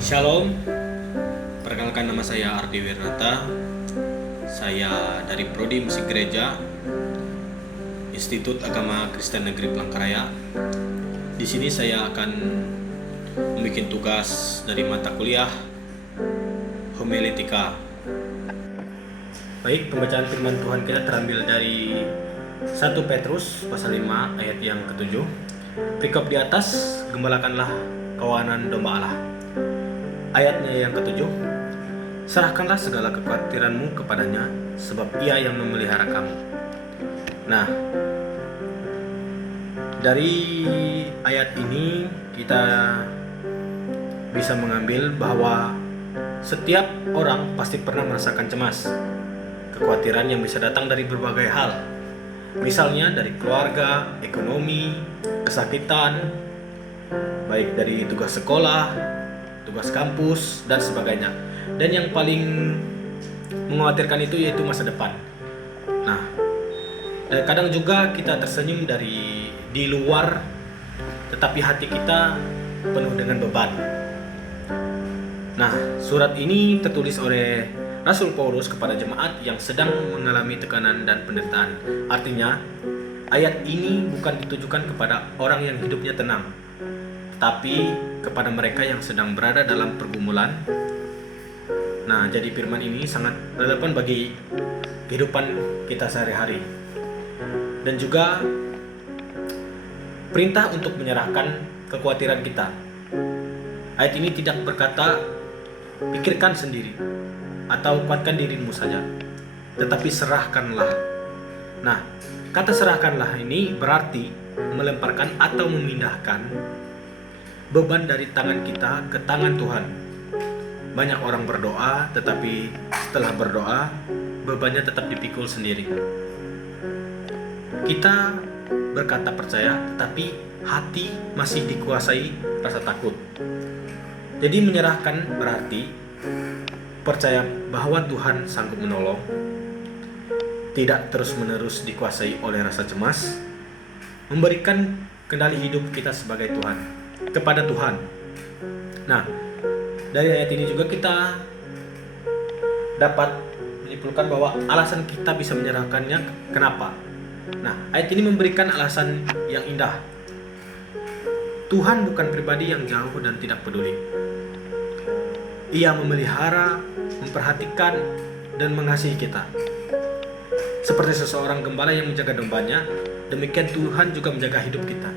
Shalom, perkenalkan nama saya Ardi Wirnata. Saya dari Prodi Musik Gereja, Institut Agama Kristen Negeri Palangkaraya. Di sini saya akan membuat tugas dari mata kuliah homiletika. Baik, pembacaan firman Tuhan kita terambil dari 1 Petrus pasal 5 ayat yang ke-7. Perikop di atas, gembalakanlah kawanan domba Allah. Ayatnya yang ke-7, serahkanlah segala kekhawatiranmu kepadanya, sebab ia yang memelihara kamu. Nah, dari ayat ini kita bisa mengambil bahwa setiap orang pasti pernah merasakan cemas, kekhawatiran yang bisa datang dari berbagai hal. Misalnya dari keluarga, ekonomi, kesakitan, baik dari tugas sekolah, tugas kampus, dan sebagainya. Dan yang paling mengkhawatirkan itu yaitu masa depan. Nah, dan kadang juga kita tersenyum di luar, tetapi hati kita penuh dengan beban. Nah, surat ini tertulis oleh Rasul Paulus kepada jemaat yang sedang mengalami tekanan dan penderitaan. Artinya, ayat ini bukan ditujukan kepada orang yang hidupnya tenang, tapi kepada mereka yang sedang berada dalam pergumulan. Nah, jadi firman ini sangat relevan bagi kehidupan kita sehari-hari. Dan juga perintah untuk menyerahkan kekhawatiran kita. Ayat ini tidak berkata pikirkan sendiri atau kuatkan dirimu saja, tetapi serahkanlah. Nah, kata serahkanlah ini berarti melemparkan atau memindahkan beban dari tangan kita ke tangan Tuhan. Banyak orang berdoa, tetapi setelah berdoa, bebannya tetap dipikul sendiri. Kita berkata percaya, tetapi hati masih dikuasai rasa takut. Jadi menyerahkan berarti percaya bahwa Tuhan sanggup menolong, tidak terus-menerus dikuasai oleh rasa cemas, memberikan kendali hidup kita sebagai Tuhan kepada Tuhan. Nah, dari ayat ini juga kita dapat menyimpulkan bahwa alasan kita bisa menyerahkannya kenapa. Nah, ayat ini memberikan alasan yang indah. Tuhan bukan pribadi yang jauh dan tidak peduli. Ia memelihara, memperhatikan, dan mengasihi kita. Seperti seseorang gembala yang menjaga dombanya, demikian Tuhan juga menjaga hidup kita.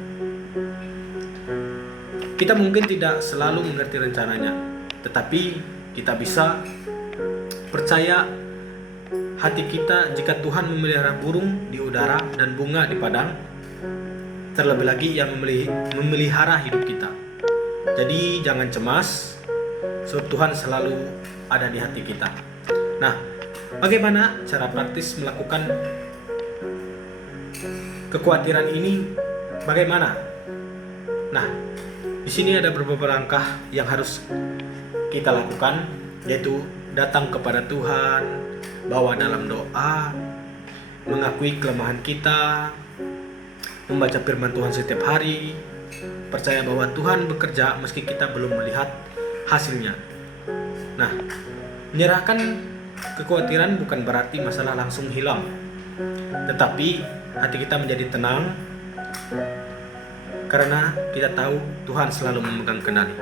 Kita mungkin tidak selalu mengerti rencananya, tetapi kita bisa percaya hati kita jika Tuhan memelihara burung di udara dan bunga di padang, terlebih lagi yang memelihara hidup kita. Jadi jangan cemas, sebab Tuhan selalu ada di hati kita. Nah, bagaimana cara praktis melakukan kekhawatiran ini? Bagaimana? Nah, di sini ada beberapa langkah yang harus kita lakukan, yaitu datang kepada Tuhan, bawa dalam doa, mengakui kelemahan kita, membaca firman Tuhan setiap hari, percaya bahwa Tuhan bekerja meski kita belum melihat hasilnya. Nah, menyerahkan kekhawatiran bukan berarti masalah langsung hilang, tetapi hati kita menjadi tenang karena kita tahu Tuhan selalu memegang kendali.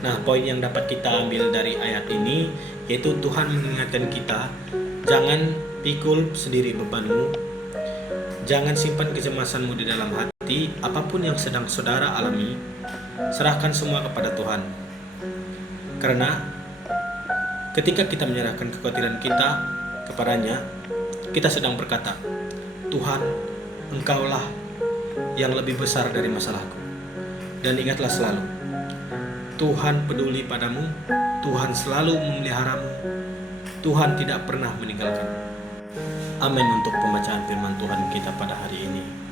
Nah, poin yang dapat kita ambil dari ayat ini yaitu Tuhan mengingatkan kita, jangan pikul sendiri bebanmu, jangan simpan kecemasanmu di dalam hati. Apapun yang sedang saudara alami, serahkan semua kepada Tuhan. Karena ketika kita menyerahkan kekhawatiran kita kepadanya, kita sedang berkata, Tuhan, Engkaulah yang lebih besar dari masalahku. Dan ingatlah selalu, Tuhan peduli padamu, Tuhan selalu memeliharamu, Tuhan tidak pernah meninggalkanmu. Amin untuk pembacaan firman Tuhan kita pada hari ini.